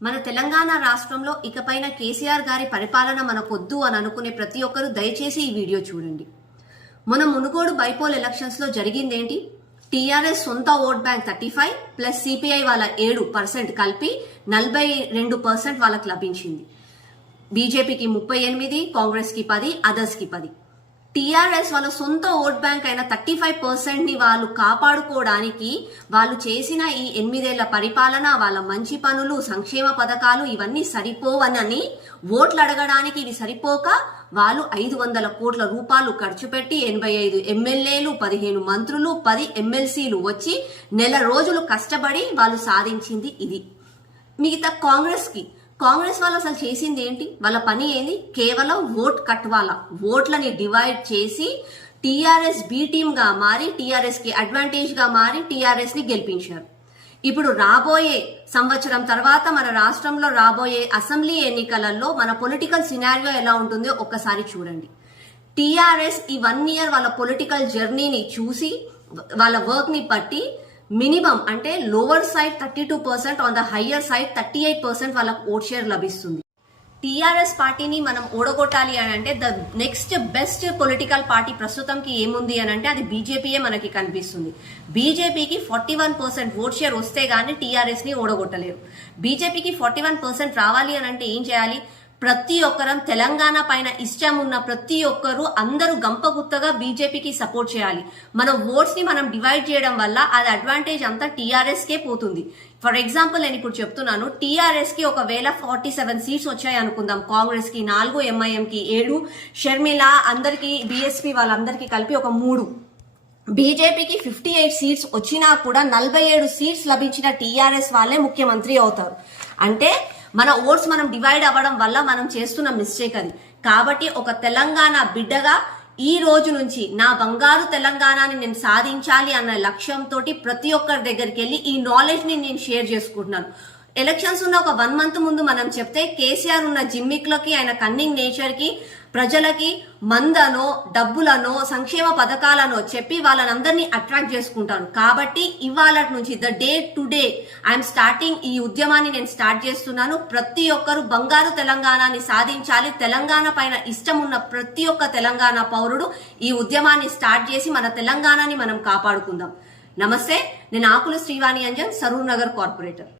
మన తెలంగాణ రాష్ట్రంలో ఇకపైన కేసీఆర్ గారి పరిపాలన మనకొద్దు అని అనుకునే ప్రతి ఒక్కరూ దయచేసి ఈ వీడియో చూడండి. మన మునుగోడు బైపోల్ ఎలక్షన్స్ లో జరిగిందేంటి? టీఆర్ఎస్ సొంత ఓట్ బ్యాంక్ 35 ప్లస్ సిపిఐ వాళ్ళ 7% కలిపి 42% వాళ్ళకి లభించింది. బీజేపీకి 38, కాంగ్రెస్ కి 10, అదర్స్ కి 10. టీఆర్ఎస్ వాళ్ళ సొంత ఓట్ బ్యాంక్ అయిన 35% ని వాళ్ళు కాపాడుకోవడానికి వాళ్ళు చేసిన ఈ 8 ఏళ్ల పరిపాలన, వాళ్ళ మంచి పనులు, సంక్షేమ పథకాలు ఇవన్నీ సరిపోవనని ఓట్లు అడగడానికి ఇవి సరిపోక వాళ్ళు 500 కోట్ల రూపాయలు ఖర్చు పెట్టి 85 ఎమ్మెల్యేలు, 15 మంత్రులు, 10 ఎమ్మెల్సీలు వచ్చి నెల రోజులు కష్టపడి వాళ్ళు సాధించింది ఇది. మిగతా కాంగ్రెస్ వాళ్ళు అసలు చేసింది ఏంటి? వాళ్ళ పని ఏంది? కేవలం ఓట్ కట్ వాళ్ళ ఓట్లని డివైడ్ చేసి టీఆర్ఎస్ బి టీమ్ గా మారి టీఆర్ఎస్ కి అడ్వాంటేజ్ గా మారి టీఆర్ఎస్ ని గెలిపించారు. ఇప్పుడు రాబోయే సంవత్సరం తర్వాత మన రాష్ట్రంలో రాబోయే అసెంబ్లీ ఎన్నికలలో మన పొలిటికల్ సినారియో ఎలా ఉంటుందో ఒక్కసారి చూడండి. టీఆర్ఎస్ ఈ 1 year వాళ్ళ పొలిటికల్ జర్నీని చూసి వాళ్ళ వర్క్ ని బట్టి మినిమం అంటే lower side 32%, on the higher side 38% వాళ్ళకు ఓట్ షేర్ లభిస్తుంది. టీఆర్ఎస్ పార్టీని మనం ఓడగొట్టాలి అని అంటే the next best political party ప్రస్తుతంకి ఏముంది అని అంటే అది బీజేపీయే మనకి కనిపిస్తుంది. బీజేపీకి 41% ఓట్ షేర్ వస్తే గానీ టీఆర్ఎస్ ని ఓడగొట్టలేరు. బీజేపీకి 41% రావాలి అని అంటే ఏం చేయాలి? ప్రతి ఒక్కరం తెలంగాణ పైన ఇష్టం ఉన్న ప్రతి ఒక్కరు అందరూ గంపగుత్తగా బీజేపీకి సపోర్ట్ చేయాలి. మన ఓట్స్ ని మనం డివైడ్ చేయడం వల్ల అది అడ్వాంటేజ్ అంతా టీఆర్ఎస్ కే పోతుంది. ఫర్ ఎగ్జాంపుల్ నేను ఇప్పుడు చెప్తున్నాను, టీఆర్ఎస్ కి ఒకవేళ 47 సీట్స్ వచ్చాయి అనుకుందాం, కాంగ్రెస్ కి 4, ఎంఐఎం కి 7, షర్మిల అందరికి బీఎస్పీ వాళ్ళందరికీ కలిపి ఒక 3, బీజేపీకి 58 సీట్స్ వచ్చినా కూడా 47 సీట్స్ లభించిన టీఆర్ఎస్ వాళ్ళే ముఖ్యమంత్రి అవుతారు. అంటే మన ఓట్స్ మనం డివైడ్ అవ్వడం వల్ల మనం చేస్తున్న మిస్టేక్ అది. కాబట్టి ఒక తెలంగాణ బిడ్డగా ఈ రోజు నుంచి నా బంగారు తెలంగాణని నేను సాధించాలి అన్న లక్ష్యంతో ప్రతి ఒక్కరి దగ్గరికి వెళ్ళి ఈ నాలెడ్జ్ ని నేను షేర్ చేసుకుంటున్నాను. ఎలక్షన్స్ ఉన్న ఒక 1 month ముందు మనం చెప్తే కేసీఆర్ ఉన్న జిమ్మిక్లకి, ఆయన కన్నింగ్ నేచర్ కి ప్రజలకి మందనో, డబ్బులనో, సంక్షేమ పథకాలనో చెప్పి వాళ్ళనందరినీ అట్రాక్ట్ చేసుకుంటాను. కాబట్టి ఇవాళ నుంచి the day to day I'm starting ఈ ఉద్యమాన్ని నేను స్టార్ట్ చేస్తున్నాను. ప్రతి ఒక్కరు బంగారు తెలంగాణని సాధించాలి. తెలంగాణ పైన ఇష్టం ఉన్న ప్రతి ఒక్క తెలంగాణ పౌరుడు ఈ ఉద్యమాన్ని స్టార్ట్ చేసి మన తెలంగాణని మనం కాపాడుకుందాం. నమస్తే, నేను ఆకుల శ్రీవాణి అంజన్, సరూర్ నగర్ కార్పొరేటర్.